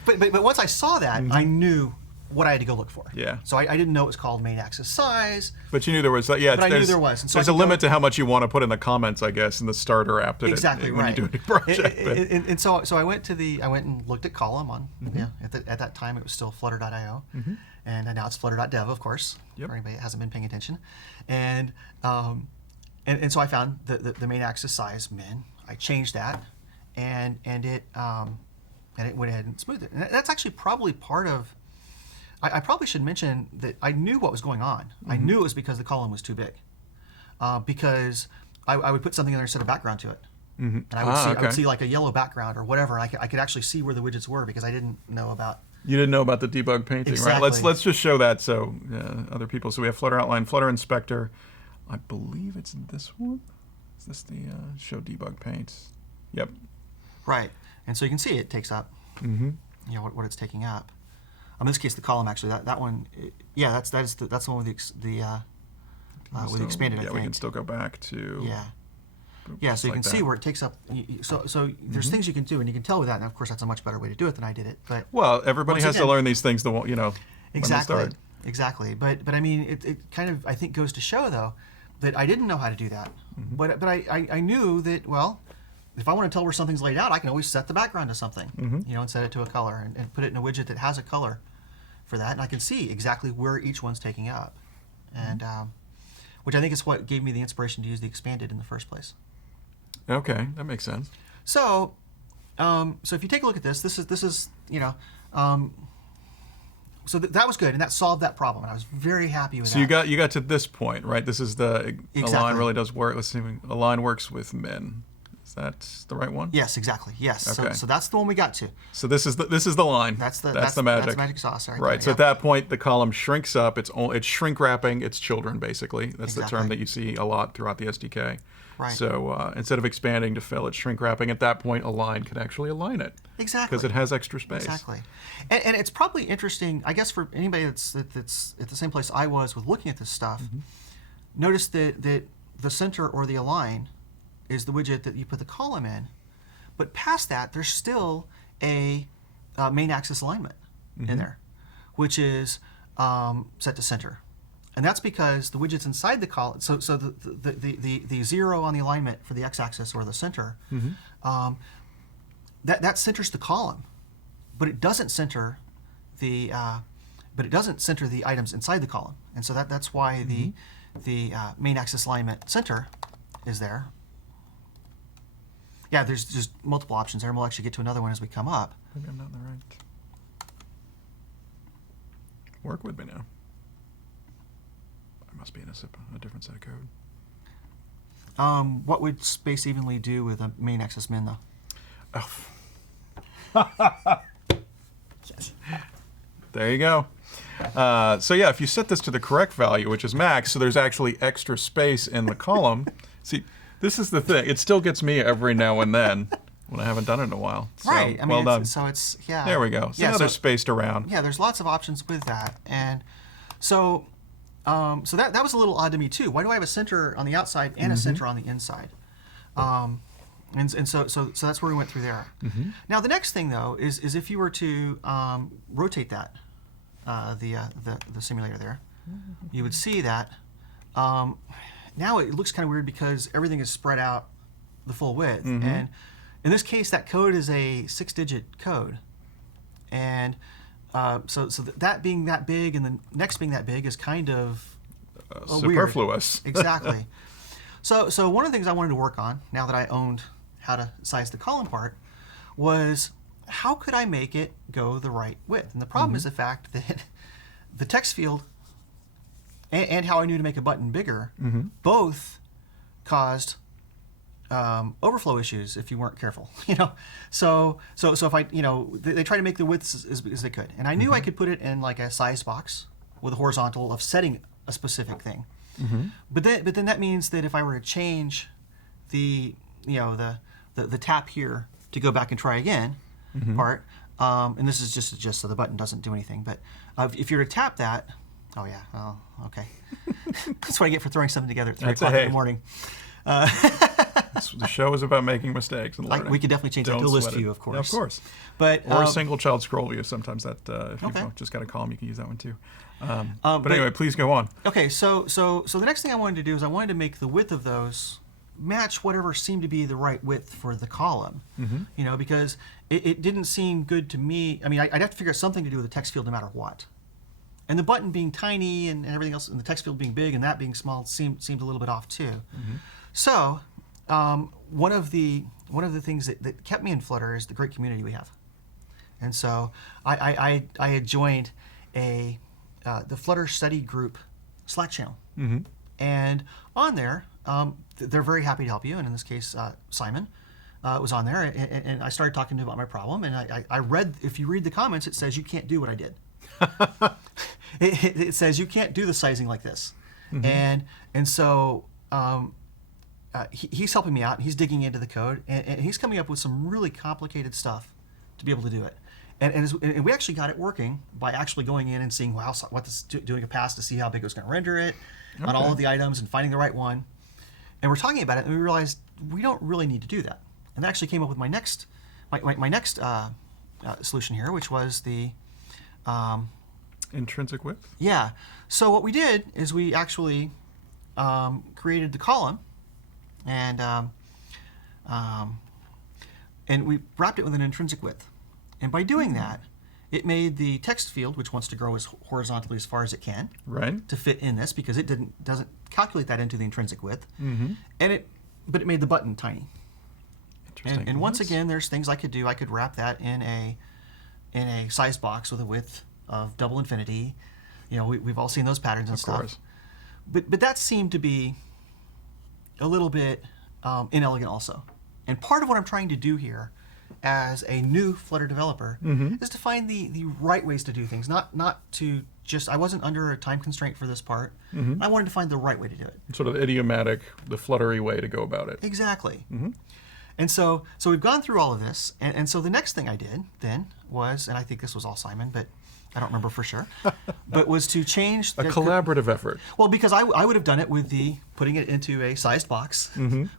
But once I saw that, I knew what I had to go look for. Yeah. So I didn't know it was called main axis size. But you knew there was, yeah. But I knew there was. And so there's I a could limit go- to how much you want to put in the comments, I guess, in the starter app. Exactly when right. you do a new project. And so I went and looked at column on. Yeah, at that time it was still Flutter.io, and now it's Flutter.dev, of course, for anybody that hasn't been paying attention. And so I found the main axis size min. I changed that, and it went ahead and smoothed it. And that's actually probably part of. I probably should mention that I knew what was going on. I knew it was because the column was too big. Because I would put something in there and set a background to it. And I would see like a yellow background or whatever. And I could actually see where the widgets were because I didn't know about. You didn't know about the debug painting, right? Exactly. Let's just show that so other people. So we have Flutter Outline, Flutter Inspector. I believe it's this one. Is this the show debug paints? Yep. Right. And so you can see it takes up. What it's taking up. In this case, the column actually that one. That's the one with the expanded. I Yeah, think. we can still go back to. Yeah. Yeah, so you can see where it takes up. So there's things you can do, and you can tell with that. And of course, that's a much better way to do it than I did it. But Well, everybody Once has to again- learn these things. When they exactly, start. exactly. But I mean, it kind of I think goes to show though that I didn't know how to do that. But I knew that if I want to tell where something's laid out, I can always set the background to something, and set it to a color and put it in a widget that has a color for that, and I can see exactly where each one's taking up, and which I think is what gave me the inspiration to use the expanded in the first place. Okay, that makes sense. So, so if you take a look at this is so that was good, and that solved that problem, and I was very happy with So that. you got to this point, right? This is the Exactly. Align really does work. Let's see, Align works with min. Is that the right one? Yes, exactly. Yes. Okay. So that's the one we got to. So this is the line. That's the magic. That's magic sauce, right? Right. there, So yeah. at that point, the column shrinks up. It's shrink wrapping its children, basically. That's the term Exactly. that you see a lot throughout the SDK. Right. So instead of expanding to fill, it's shrink wrapping. At that point, Align can actually align it. Exactly. Because it has extra space. Exactly. And it's probably interesting, I guess, for anybody that's at the same place I was with looking at this stuff. Notice that the center or the align is the widget that you put the column in, but past that, there's still a main axis alignment in there. which is set to center. And that's because the widgets inside the column, so the 0 on the alignment for the x-axis or the center, that centers the column, but it doesn't center the items inside the column. And so that's why the main axis alignment center is there. Yeah, there's just multiple options there, and we'll actually get to another one as we come up. Maybe I'm not in the right. Work with me now. I must be in a different set of code. What would space evenly do with a main axis min, though? Oh. There you go. So yeah, if you set this to the correct value, which is max, so there's actually extra space in the column. See, this is the thing. It still gets me every now and then when I haven't done it in a while. So, Right. I mean, well done. yeah. There we go. So Yeah, now they're spaced around. Yeah, there's lots of options with that, and so that was a little odd to me too. Why do I have a center on the outside and a center on the inside? And so that's where we went through there. Now the next thing though is if you were to rotate that the simulator there, you would see that now it looks kind of weird because everything is spread out the full width, and in this case that code is a 6-digit code, and so that being that big and the next being that big is kind of superfluous. Weird. Exactly. So one of the things I wanted to work on now that I owned how to size the column part was how could I make it go the right width? And the problem is the fact that the text field and how I knew to make a button bigger both caused overflow issues if you weren't careful, So if I, they try to make the widths as big as they could, and I knew I could put it in like a size box with a horizontal of setting a specific thing. But then that means that if I were to change the tap here to go back and try again part, and this is just so the button doesn't do anything, but if you were to tap that, okay, that's what I get for throwing something together at 3 o'clock in the morning. The show is about making mistakes and learning. We could definitely change that to a list view, of course. Yeah, of course. But or a single child scroll view. Sometimes that if you've just got a column, you can use that one too. But anyway, please go on. Okay, so the next thing I wanted to do is I wanted to make the width of those match whatever seemed to be the right width for the column. Because it didn't seem good to me. I mean, I'd have to figure out something to do with the text field no matter what. And the button being tiny and everything else, and the text field being big and that being small seemed a little bit off too. So one of the things that kept me in Flutter is the great community we have. And so I had joined the Flutter study group Slack channel. And on there, they're very happy to help you. And in this case, Simon was on there, and I started talking to him about my problem. And I read, if you read the comments, it says you can't do what I did. It says you can't do the sizing like this. And so he's helping me out. He's digging into the code, and he's coming up with some really complicated stuff to be able to do it. And we actually got it working by actually going in and seeing doing a pass to see how big it was going to render it on all of the items and finding the right one. And we're talking about it, and we realized we don't really need to do that. And that actually came up with my next solution here, which was the intrinsic width. Yeah. So what we did is we actually created the column, and we wrapped it with an intrinsic width. And by doing that, it made the text field, which wants to grow as horizontally as far as it can, to fit in this because it doesn't calculate that into the intrinsic width, but it made the button tiny. Interesting. And once again, there's things I could do. I could wrap that in a size box with a width of double infinity. We've all seen those patterns and of stuff. Course. But that seemed to be a little bit inelegant also. And part of what I'm trying to do here as a new Flutter developer is to find the right ways to do things, not to just, I wasn't under a time constraint for this part. I wanted to find the right way to do it. Sort of idiomatic, the Fluttery way to go about it. Exactly. And so we've gone through all of this, and so the next thing I did then was, and I think this was all Simon, but I don't remember for sure, but was to change a collaborative effort. Well, because I would have done it with putting it into a sized box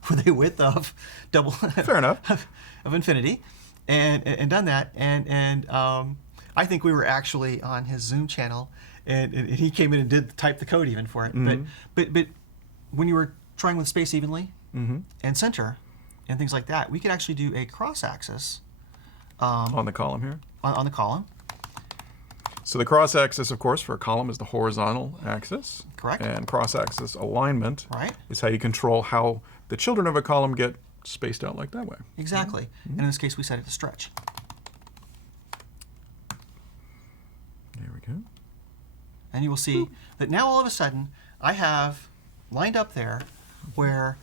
with a width of double Fair enough. of infinity, and done that, and I think we were actually on his Zoom channel, and he came in and did type the code even for it. But when you were trying with space evenly and center and things like that, we could actually do a cross-axis On the column here. on the column. So the cross-axis, of course, for a column is the horizontal axis. Correct. And cross-axis alignment Right. is how you control how the children of a column get spaced out like that way. Exactly. And in this case, we set it to stretch. There we go. And you will see that now all of a sudden I have lined up there where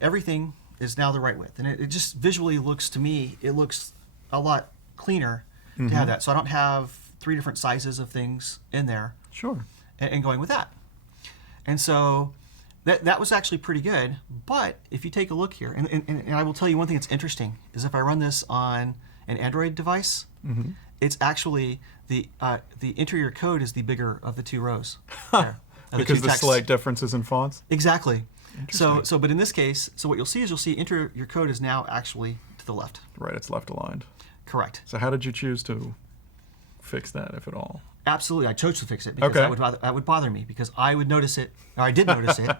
everything is now the right width. And it just visually looks, to me, it looks a lot cleaner to have that. So I don't have 3 different sizes of things in there Sure. and going with that. And so that was actually pretty good. But if you take a look here, and I will tell you one thing that's interesting, is if I run this on an Android device, it's actually the interior code is the bigger of the 2 rows. There, of Because two the texts. slight differences in fonts? Exactly. Interesting. So, but in this case, so what you'll see is your code is now actually to the left. Right, it's left aligned. Correct. So how did you choose to fix that, if at all? Absolutely, I chose to fix it because Okay. that would bother me because I would notice it, or I did notice it,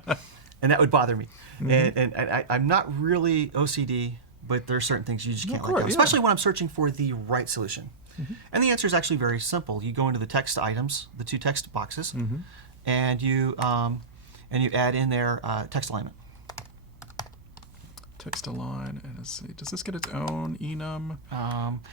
and that would bother me. And I'm not really OCD, but there are certain things you just can't let go, yeah. especially when I'm searching for the right solution. And the answer is actually very simple. You go into the text items, the 2 text boxes, and you add in there text alignment. Text align, and let's see. Does this get its own enum?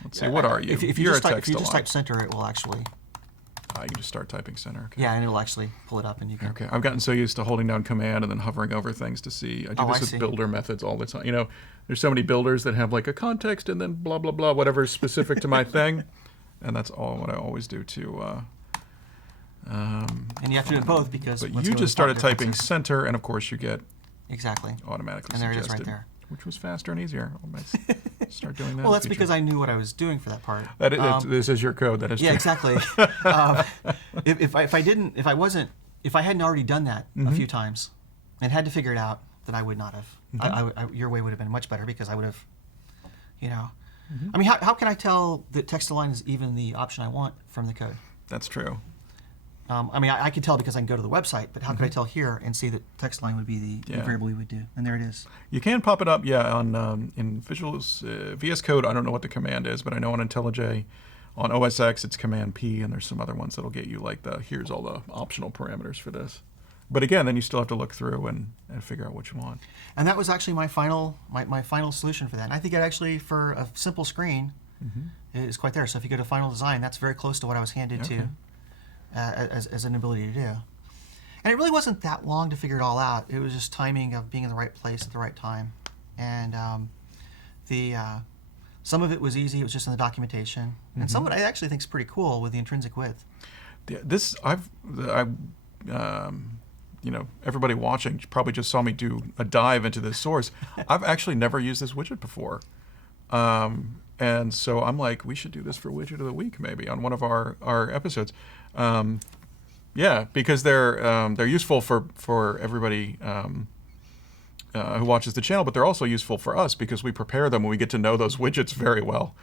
Let's see. Yeah, What are you? If you You're just a type, text if you just align. type center, it will actually, You can just start typing center. Okay. yeah, and it will actually pull it up, and you can. Okay. I've gotten so used to holding down command and then hovering over things to see. I do Oh, this I with see. builder methods all the time. You know, there's so many builders that have like a context and then blah blah blah, whatever's specific to my thing, and that's all what I always do to. And you have to do both because. But let's you go just with font started typing differences. center, and of course you get Exactly. automatically And there it is suggested, right there. which was faster and easier. I might start doing that. Well, in that's the because future. I knew what I was doing for that part. This is your code. That is Yeah, true. exactly. If I hadn't already done that a few times and had to figure it out, then I would not have. Your way would have been much better because I would have, you know. I mean, how can I tell that text align is even the option I want from the code? That's true. I mean, I can tell because I can go to the website, but how could I tell here and see that text line would be the Yeah. variable we would do? And there it is. You can pop it up, yeah, on in Visuals VS Code. I don't know what the command is, but I know on IntelliJ, on OS X it's Command P, and there's some other ones that'll get you like here's all the optional parameters for this. But again, then you still have to look through and figure out what you want. And that was actually my final solution for that. And I think it actually, for a simple screen, is quite there. So if you go to Final Design, that's very close to what I was handed Okay. to as an ability to do. And it really wasn't that long to figure it all out. It was just timing of being in the right place at the right time. And some of it was easy. It was just in the documentation. And some of it I actually think is pretty cool with the intrinsic width. This you know, everybody watching probably just saw me do a dive into this source. I've actually never used this widget before. And so I'm like, we should do this for Widget of the Week maybe on one of our episodes. Yeah, because they're useful for everybody who watches the channel, but they're also useful for us because we prepare them and we get to know those widgets very well.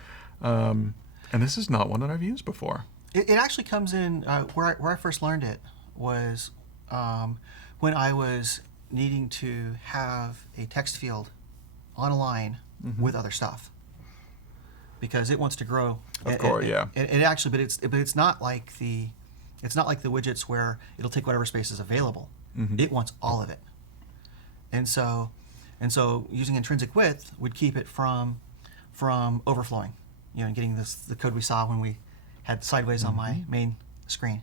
And this is not one that I've used before. It actually comes in where I first learned it was when I was needing to have a text field on a line with other stuff because it wants to grow. Of course, yeah. It actually, but it's not like the widgets where it'll take whatever space is available. It wants all of it, and so using intrinsic width would keep it from overflowing, you know, and getting the code we saw when we had sideways on my main screen.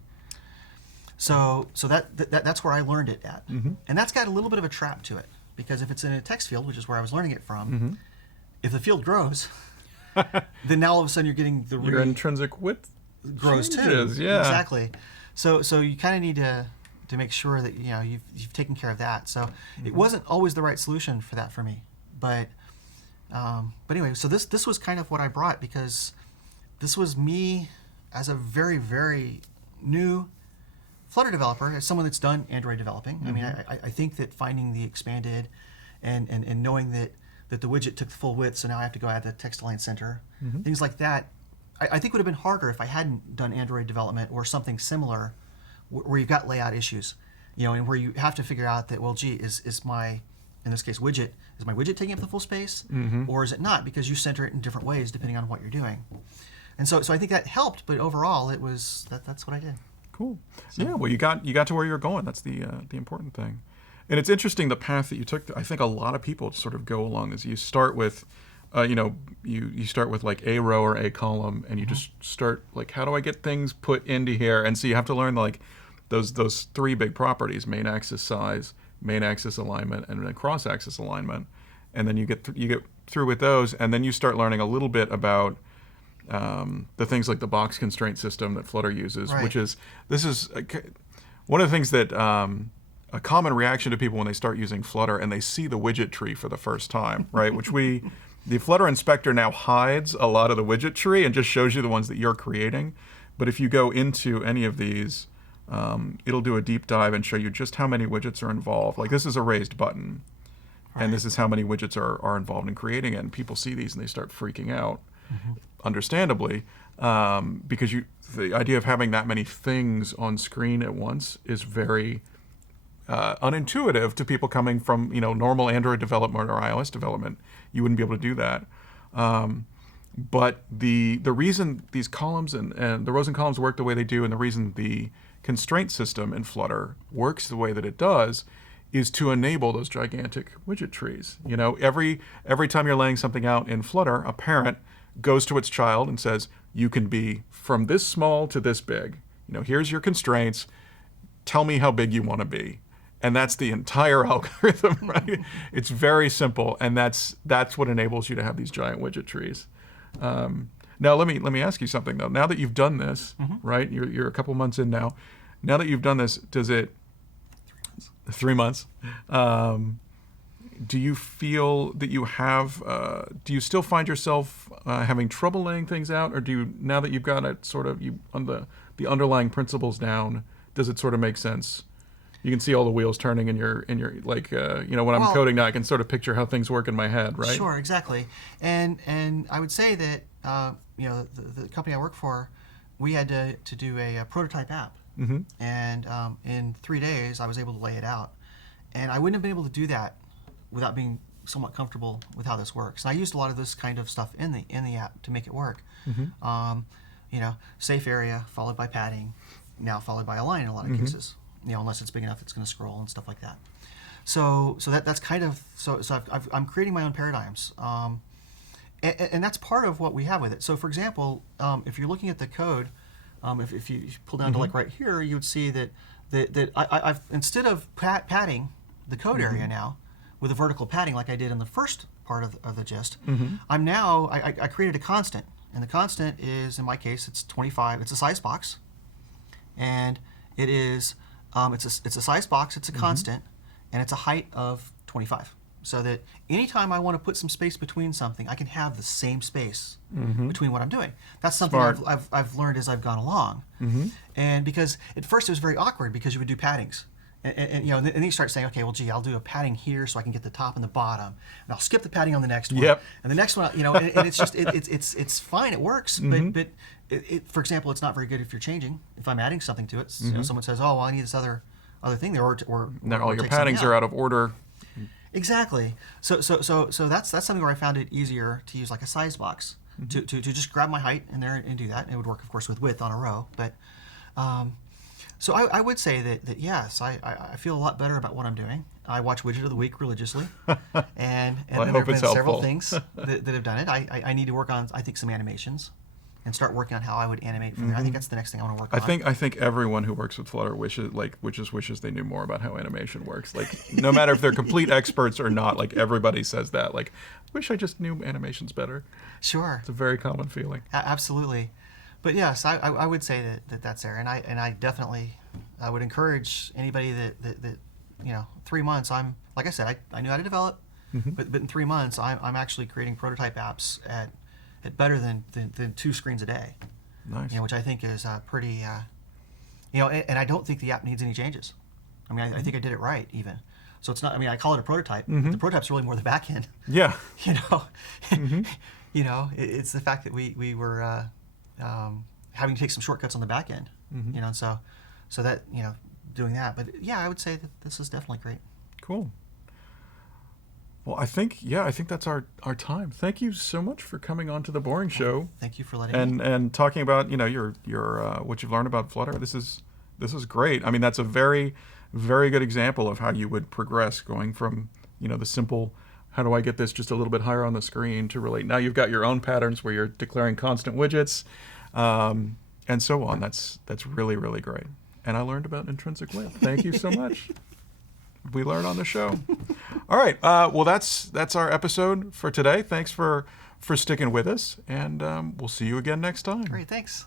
So that's where I learned it at, and that's got a little bit of a trap to it because if it's in a text field, which is where I was learning it from, if the field grows, then now all of a sudden you're getting Your intrinsic width grows changes, too. yeah. Exactly. So you kind of need to make sure that you've taken care of that. So it wasn't always the right solution for that for me, but anyway, so this was kind of what I brought because this was me as a very, very new Flutter developer, as someone that's done Android developing. I mean, I think that finding the expanded and knowing that the widget took the full width, so now I have to go add the text align center, things like that. I think it would have been harder if I hadn't done Android development or something similar, where you've got layout issues, and where you have to figure out that, well, gee, is my, in this case, is my widget taking up the full space, or is it not? Because you center it in different ways depending on what you're doing. And so I think that helped, but overall, it was that's what I did. Cool. Yeah. Well, you got to where you're going. That's the important thing. And it's interesting the path that you took. I think a lot of people sort of go along this. You start with, you start with like a row or a column, and you just start like, how do I get things put into here? And so you have to learn like those three big properties: main axis size, main axis alignment, and then cross axis alignment. And then you get through with those, and then you start learning a little bit about the things like the box constraint system that Flutter uses, Right. which is one of the things that a common reaction to people when they start using Flutter and they see the widget tree for the first time, right? Which the Flutter inspector now hides a lot of the widget tree and just shows you the ones that you're creating. But if you go into any of these, it'll do a deep dive and show you just how many widgets are involved. Like this is a raised button, and this is how many widgets are involved in creating it. And people see these and they start freaking out, understandably, because the idea of having that many things on screen at once is very unintuitive to people coming from normal Android development or iOS development. You wouldn't be able to do that. But the reason these columns and the rows and columns work the way they do, and the reason the constraint system in Flutter works the way that it does, is to enable those gigantic widget trees. Every time you're laying something out in Flutter, a parent goes to its child and says, you can be from this small to this big. Here's your constraints. Tell me how big you want to be. And that's the entire algorithm, right? It's very simple, and that's what enables you to have these giant widget trees. Now let me ask you something though. Now that you've done this, right? You're a couple months in now. Now that you've done this, does it? 3 months. Do you feel that you have? Do you still find yourself having trouble laying things out, or do you, now that you've got it sort of on the underlying principles down, does it sort of make sense? You can see all the wheels turning in your like when I'm coding now, I can sort of picture how things work in my head, right? Sure, exactly. And I would say that the company I work for, we had to do a prototype app, and in 3 days I was able to lay it out, and I wouldn't have been able to do that without being somewhat comfortable with how this works. And I used a lot of this kind of stuff in the app to make it work. Safe area followed by padding, now followed by a line in a lot of cases. Unless it's big enough, it's going to scroll and stuff like that. So that's kind of I'm creating my own paradigms, and that's part of what we have with it. So for example, if you're looking at the code, if you pull down to like right here, you would see that I've instead of padding the code area now with a vertical padding like I did in the first part of the gist, I'm now I created a constant, and the constant is, in my case, it's 25. It's a size box, and it is. It's a size box, it's a constant, and it's a height of 25. So that anytime I want to put some space between something, I can have the same space between what I'm doing. That's something I've learned as I've gone along. And because at first it was very awkward because you would do paddings. And then you start saying, okay, well, gee, I'll do a padding here so I can get the top and the bottom, and I'll skip the padding on the next one. Yep. And the next one, and it's just it's fine, it works, but for example, it's not very good if you're changing. If I'm adding something to it, someone says, oh, well, I need this other thing there, or now all your take something paddings are out of order. Exactly. So that's something where I found it easier to use like a size box to just grab my height in there and do that. And it would work, of course, with width on a row, but. So I would say that yes, I feel a lot better about what I'm doing. I watch Widget of the Week religiously, and Well, there have been several helpful. things that have done it. I need to work on, I think, some animations, and start working on how I would animate from there. I think that's the next thing I want to work on. I think everyone who works with Flutter wishes they knew more about how animation works. Like no matter if they're complete experts or not, like everybody says that. Like, wish I just knew animations better. Sure. It's a very common feeling. Absolutely. But yes, I would say that's there, and I definitely I would encourage anybody that 3 months. I'm like I said, I knew how to develop, but in 3 months I'm actually creating prototype apps at better than 2 screens a day. Nice. Which I think is pretty. And I don't think the app needs any changes. I mean, I think I did it right even. So it's not. I mean, I call it a prototype. The prototype's really more the back end. Yeah. It's the fact that we were. having to take some shortcuts on the back end. Mm-hmm. You know, and so that, you know, doing that. But yeah, I would say that this is definitely great. Cool. Well, I think that's our time. Thank you so much for coming on to the Boring Show Thank you for letting me. and talking about, you know, your what you've learned about Flutter. This is great. I mean, that's a very, very good example of how you would progress, going from, you know, the simple, how do I get this just a little bit higher on the screen, to relate. Now you've got your own patterns where you're declaring constant widgets, and so on. That's really, really great. And I learned about Intrinsic Web. Thank you so much. We learn on the show. All right. Well, that's our episode for today. Thanks for sticking with us, and we'll see you again next time. Great, thanks.